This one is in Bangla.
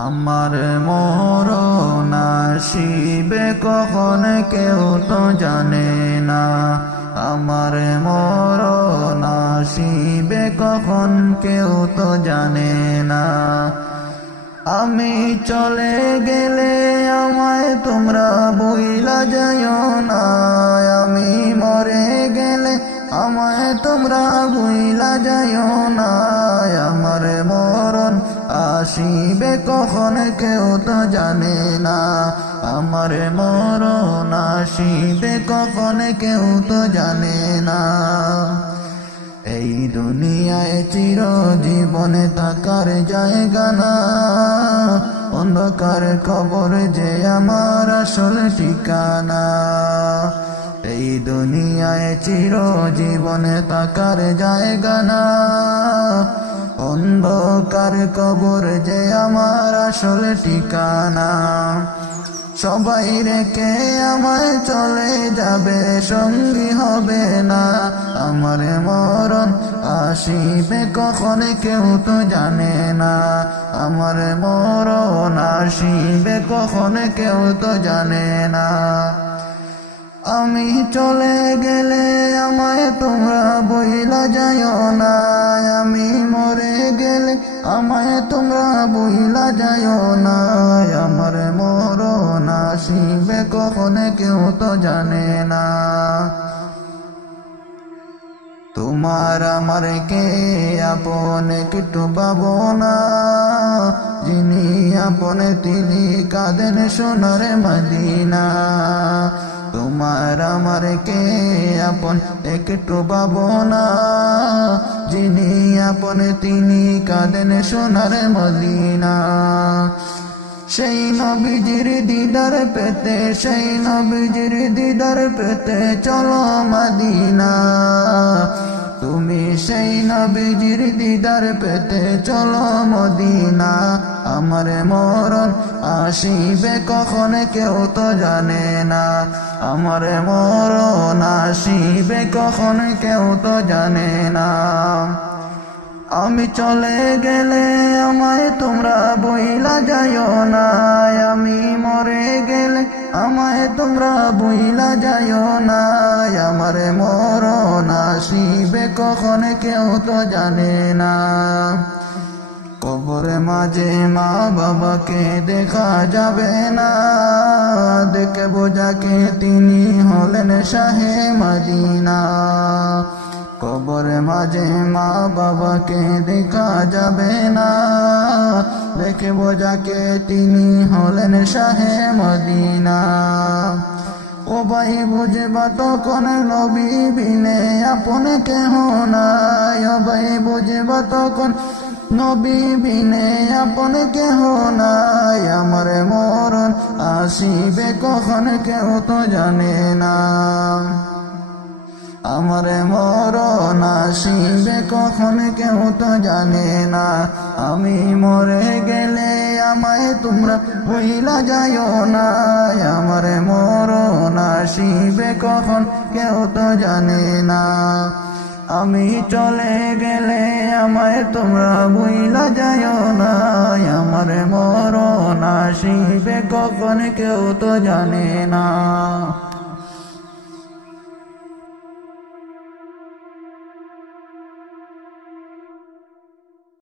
আমার মরণ আসিবে কখন কেউ তো জানে না। আমার মরণ আসিবে কখন কেউ তো জানে না। আমি চলে গেলে আমায় তোমরা ভুইলা যাইও না। আমি মরে গেলে আমায় তোমরা ভুইলা যাইও না। আমার মরণ আসিবে কখন কেউ তো জানে না। আমার মরণ আসিবে কখন কেউ তো জানে না। এই দুনিয়ায় চিরজীবনে থাকার জায়গা না। অন্ধকার কবর যে আমার আসল ঠিকানা। এই দুনিয়ায় চিরজীবনে থাকার জায়গা না। অন্ধকার কবর যে আমার আসল ঠিকানা। সবাই রেখে আমায় চলে যাবে, সঙ্গী হবে না। আমার মরণ আসিবে কখন কেউ তো জানে না। আমার মরণ আসিবে কখন কেউ তো জানে না। আমি চলে গেলে আমায় তোমরা ভুইলা যাইও না। আমি মরে গেলে আমায় তোমরা ভুইলা যাইও না। আমার মরণ আসিবে কখন কেউ তো জানে না। তোমার আমার কে আপন একটু ভাবনা। যিনি আপন তিনি কাঁদেন সোনার মদিনা। তোমার আমার কে আপন একটু ভাবনা। যিনি আপন তিনি কাঁদেন সোনার মদিনা। সেই নবীজির দিদার পেতে, সেই নবীজির দিদার পেতে চলো মদিনা। তুমি সেই নবীজির দিদার পেতে চলো মদিনা। আমার মরণ আসিবে কখন কেউ তো জানে না। আমার মরণ আসিবে কখন কেউ তো জানে না। আমি চলে গেলে আমায় তোমরা ভুইলা যাইও না। আমি মরে গেলে আমায় তোমরা ভুইলা যাইও না। আমার মরণ আসিবে কখন কেউ তো জানে না। কবরে মাঝে মা বাবাকে দেখা যাবে না। দেখব যাকে তিনি হলেন শাহে মদিনা। কবরে মাঝে মা বাবাকে দেখা যাবে না। দেখব যাকে তিনি হলেন শাহে মদিনা। ও ভাই বুঝবা তখন নবী বিনে আপন কেহ নাই। ও ভাই বুঝবা তখন নবী বিনে আপন কেহ নাই। আমার মরণ আসিবে কখন কেউ তো জানে না। আমার মরণ আসিবে কখন কেউ তো জানে না। আমি মরে গেলে আমায় তোমরা ভুইলা যাইও না। আমার মরণ আসিবে কখন কেউ তো জানে না। আমি চলে গেলে আমায় তোমরা ভুইলা যাইও না। আমার মরণ আসিবে কখন কেউ তো জানে না।